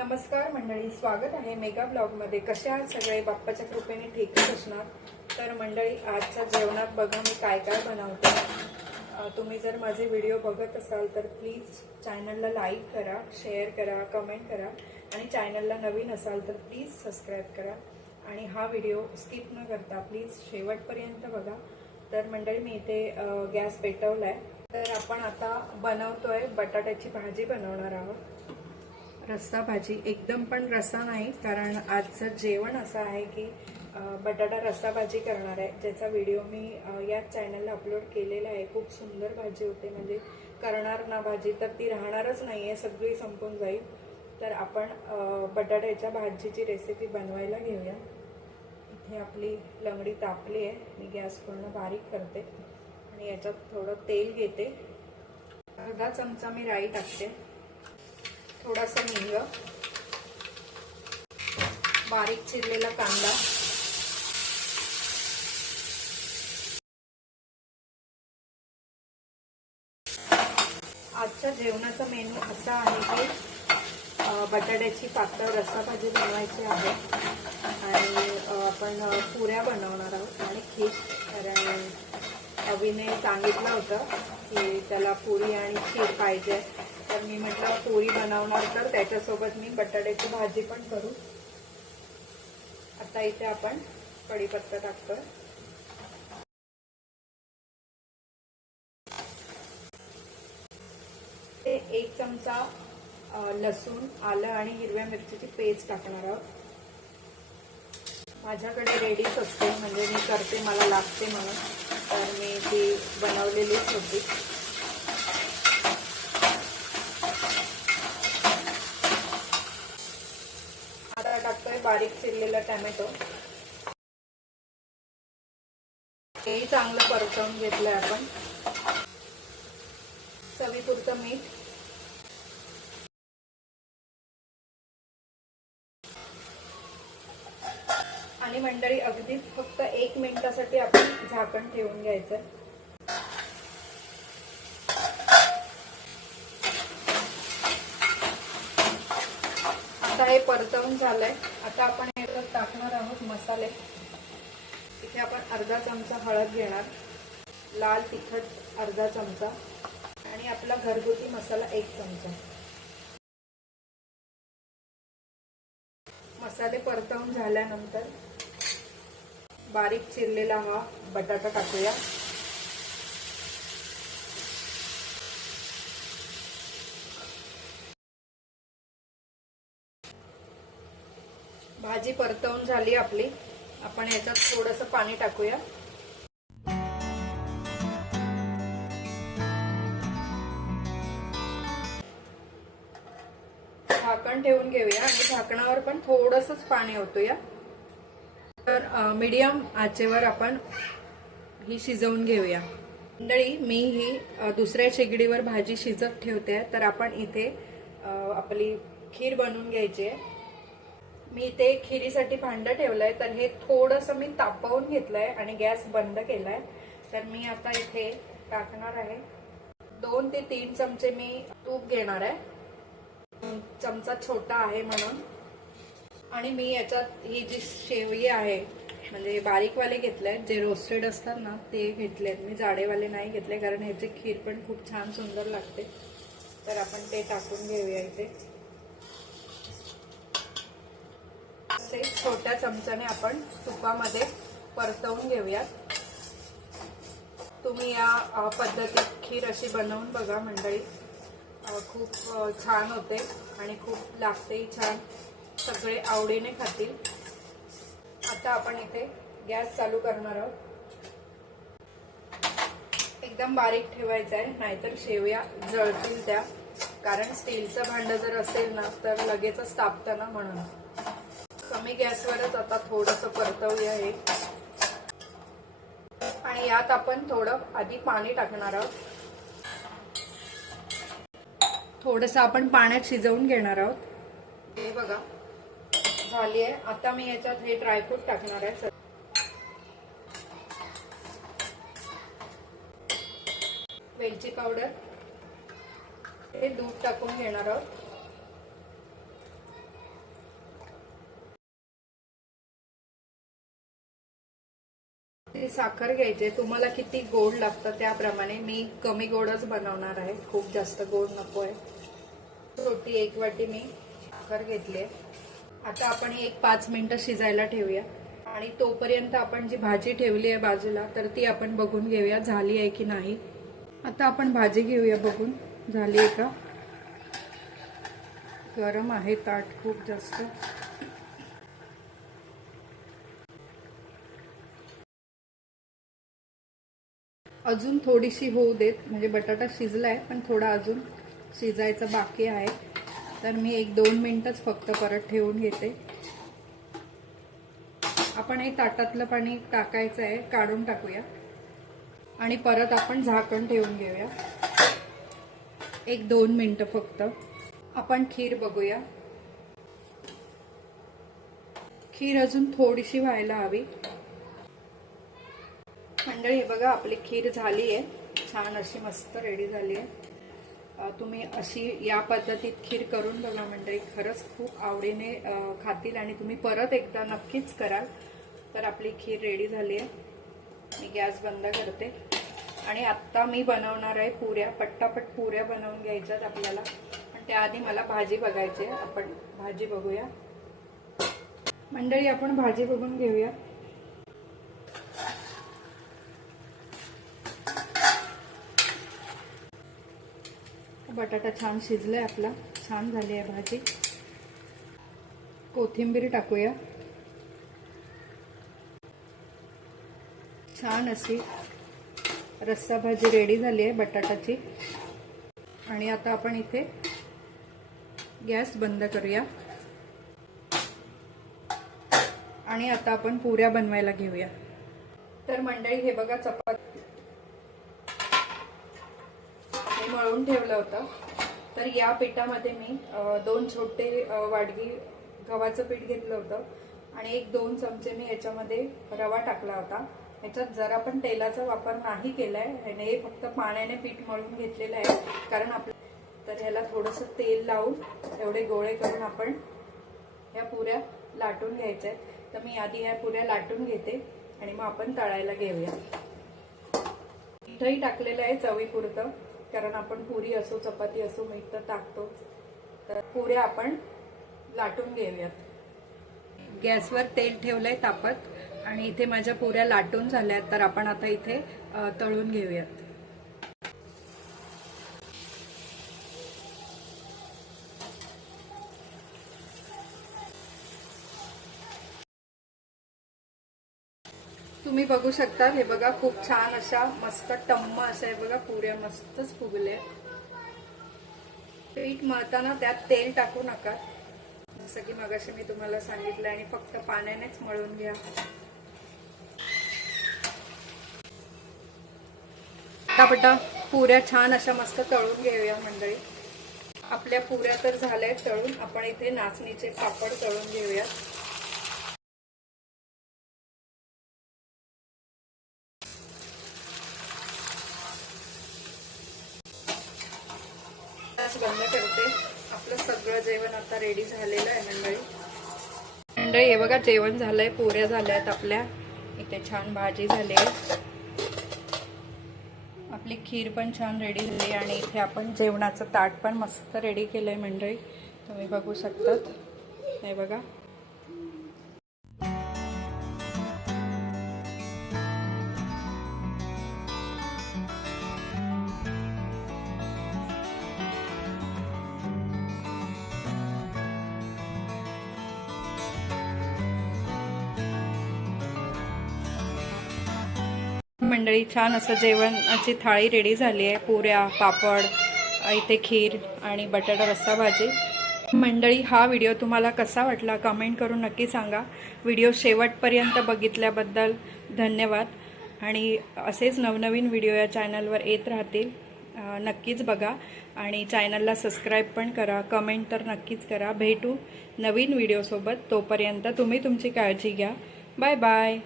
नमस्कार मंडळी स्वागत आहे मेगा ब्लॉगमध्ये. कशा आहात सगळे? बाप्पाच्या कृपेने ठीकच असणार? तर मंडळी आजच्या जेवणात बघा मी काय काय बनवते. तुम्ही जर माझे व्हिडिओ बघत असाल तर प्लीज चॅनलला लाईक करा शेअर करा कमेंट करा. आणि चॅनलला नवीन असाल तर प्लीज सबस्क्राईब करा. आणि हा व्हिडिओ स्किप न करता प्लीज शेवटपर्यंत बघा. तर मंडळी मी इथे गॅस पेटवला आहे तर आपण आता बनवतोय बटाट्याची भाजी बनवणार आहोत. रस्सा भाजी एकदम पण रस्सा नाही कारण आजचं जेवण असं आहे की बटाटा रस्सा भाजी करणार आहे ज्याचा व्हिडिओ मी याच चॅनलला अपलोड केलेला आहे. खूप सुंदर भाजी होते म्हणजे करणार ना भाजी तर ती राहणारच नाही आहे सगळी संपून जाईल. तर आपण बटाट्याच्या भाजीची रेसिपी बनवायला घेऊया. इथे आपली लंगडी तापली आहे मी गॅस पूर्ण बारीक करते आणि याच्यात थोडं तेल घेते. अर्धा चमचा मी राई टाकते. थोडासा हिंग बारीक चिरलेला कांदा. आजच्या जेवणाचा मेनू असा आहे की बटाट्याची पातळ रस्सा भाजी बनवायची आहे. आणि आपण पुऱ्या बनवणार आहोत. आणि खीर. कारण अभिने सांगितलं होतं की त्याला पुरी आणि खीर पाहिजे. तर मी म्हटलं पोळी बनवणार तर त्याच्यासोबत मी बटाट्याची भाजी पण करू. आता इथे आपण कढीपत्ता टाकतो ते एक चमचा लसूण आलं आणि हिरव्या मिरचीची पेस्ट टाकणार आहोत. माझ्याकडे रेडीच असते म्हणजे मी करते मला लागते म्हणून. तर मी ती बनवलेलीच होती आता टाकतोय बारीक चिरलेला टॅमॅटो. हेही चांगलं परतवून घेतलंय आपण. चवीपुरतं मीठ. आणि मंडळी अगदी फक्त एक मिनिटासाठी आपण झाकण ठेवून घ्यायचं. आता हे परतवून झालंय. आता आपण याच्यात टाकणार आहोत मसाले. इथे आपण अर्धा चमचा हळद घेणार. लाल तिखट अर्धा चमचा. आणि आपला घरगुती मसाला एक चमचा. मसाले परतवून झाल्यानंतर बारीक चिरलेला हा बटाटा टाकूया. भाजी परतवून झाली आपली. आपण याच्यात थोडस पाणी टाकूया. झाकण ठेवून घेऊया आणि झाकणावर पण थोडंसंच पाणी ओतूया. तर मीडियम आचेवर आपण ही शिजवून घेऊया. मंडळी मी ही दुसऱ्या शेगडीवर भाजी शिजत ठेवते. तर आपण इथे आपली खीर बनवून घ्यायची आहे. मी इथे खिरीसाठी भांडं ठेवलंय तर हे थोडंसं मी तापवून घेतलंय आणि गॅस बंद केलाय. तर मी आता इथे टाकणार आहे. दोन ते तीन चमचे मी तूप घेणार आहे. चमचा छोटा आहे म्हणून. आणि मी याच्यात ही जी शेवई आहे म्हणजे बारीकवाले घेतले जे रोस्टेड असतात ना ते घेतले मी जाडेवाले नाही घेतले कारण ह्याची खीर पण खूप छान सुंदर लागते. तर आपण ते टाकून घेऊया इथे. असे छोट्या चमच्याने आपण तुपामध्ये परतवून घेऊयात. तुम्ही या पद्धतीत खीर अशी बनवून बघा मंडळी. खूप छान होते आणि खूप लागतेही छान. सगळे आवडीने खातील. आता आपण इथे गॅस चालू करणार आहोत. एकदम बारीक ठेवायचं आहे नाहीतर शेवया जळतील त्या. कारण स्टीलचं भांडं जर असेल ना तर लगेचच तापतं ना म्हणून. कमी गॅसवरच आता थोडंसं परतवूया हे. आणि यात आपण थोडं आधी पाणी टाकणार आहोत. थोडस आपण पाण्यात शिजवून घेणार आहोत. हे बघा झाली आहे. आता मी याच्यात हे ड्रायफ्रूट टाकणार आहे वेलची पावडर. हे दूध टाकून घेणार आहोत. साखर घ्यायची आहे. तुम्हाला किती गोड लागतं त्याप्रमाणे मी कमी गोडच बनवणार आहे. खूप जास्त गोड नको आहे. रोटी एक वाटी मी साखर घेतली आहे. आता आपण एक पाच मिनटं शिजायला ठेवूया. आणि तोपर्यंत आपण जी भाजी ठेवली आहे बाजूला तर ती आपण बघून घेऊया झाली आहे की नाही. आता आपण भाजी घेऊया बघून. झाली आहे का? गरम आहे ताट खूप जास्त. अजून थोडीशी होऊ देत. म्हणजे बटाटा शिजलाय पण थोडा अजून शिजायचा बाकी आहे. तर मी एक दोन मिनटच फक्त परत ठेवून घेते. आपण हे ताटातलं पाणी टाकायचं आहे काढून टाकूया. आणि परत आपण झाकण ठेवून घेऊया. एक दोन मिनटं फक्त. आपण खीर बघूया. खीर अजून थोडीशी व्हायला हवी. मंडळी बघा आपली खीर झाली आहे छान अशी मस्त रेडी झाली आहे तुम्ही अशी या पद्धतीत खीर करून बघा मंडळी. खरंच खूप आवडीने खातील आणि तुम्ही परत एकदा नक्कीच कराल. तर आपली खीर रेडी झाली आहे मी गॅस बंद करते. आणि आत्ता मी बनवणार आहे पुऱ्या. पट्टापट पुऱ्या बनवून घ्यायच्यात आपल्याला. पण त्याआधी मला भाजी बघायची आहे. आपण भाजी बघूया. मंडळी आपण भाजी बघून घेऊया. बटाटा छान शिजलाय आपला. छान झाली आहे भाजी. कोथिंबीर टाकूया. छान अशी रस्सा भाजी रेडी झाली आहे बटाटाची. आणि आता आपण इथे गॅस बंद करूया. आणि आता आपण पुऱ्या बनवायला घेऊया. तर मंडळी हे बघा चपाती हे मळून ठेवलं होतं. तर या पिठामध्ये मी दोन छोटे वाटगी वाडगी गव्हाचं पीठ घेतलं होतं आणि एक दोन चमचे मी याच्यामध्ये रवा टाकला होता. याच्यात जरा पण तेलाचा वापर नाही केलाय आणि हे फक्त पाण्याने पीठ मळून घेतलेलं आहे कारण आपलं तर ह्याला थोडंसं तेल लावून एवढे गोळे करून आपण ह्या पुऱ्या लाटून घ्यायच्या आहेत. तर मी आधी ह्या पुऱ्या लाटून घेते आणि मग आपण तळायला घेऊया. मीठही टाकलेलं आहे चवीपुरतं. कारण आपण पुरी असो चपाती असो मीठ तर टाकतोच. तर पुऱ्या आपण लाटून घेऊयात. गॅसवर तेल ठेवलंय तापत आणि इथे माझ्या पुऱ्या लाटून झाल्यात तर आपण आता इथे तळून घेऊयात. तुम्ही बघू शकता हे बघा खूप छान अशा मस्त टम्म अशा हे बघा पुऱ्या मस्तच फुगल्या पीठ मळताना त्यात तेल टाकू नका. जसं की मगाशी मी तुम्हाला सांगितलं आणि फक्त पाण्यानेच मळून घ्या. पटापटा पुऱ्या छान अशा मस्त तळून घेऊया मंडळी. आपल्या पुऱ्या तर झाल्या तळून आपण इथे नाचणीचे पापड तळून घेऊया गॅस बंद करते आपलं सगळं जेवण आता रेडी झालेलं आहे मंडळी. मंडळी हे बघा जेवण झालंय पुऱ्या झाल्या आहेत आपल्या. इथे छान भाजी झाली आहे. आपली खीर पण छान रेडी झाली आणि इथे आपण जेवणाचं ताट पण मस्त रेडी केलंय मंडळी. तुम्ही बघू शकतात. हे बघा. मंडळी छान असं जेवणाची थाळी रेडी झाली आहे. पुऱ्या पापड इथे खीर आणि बटाटा रस्सा भाजी. मंडळी हा व्हिडिओ तुम्हाला कसा वाटला कमेंट करून नक्की सांगा. व्हिडिओ शेवटपर्यंत बघितल्याबद्दल धन्यवाद. आणि असेच नवनवीन व्हिडिओ या चॅनलवर येत राहतील. नक्कीच बघा. आणि चॅनलला सबस्क्राईब पण करा. कमेंट तर नक्कीच करा. भेटू नवीन व्हिडिओसोबत तोपर्यंत तुम्ही तुमची काळजी घ्या. Bye bye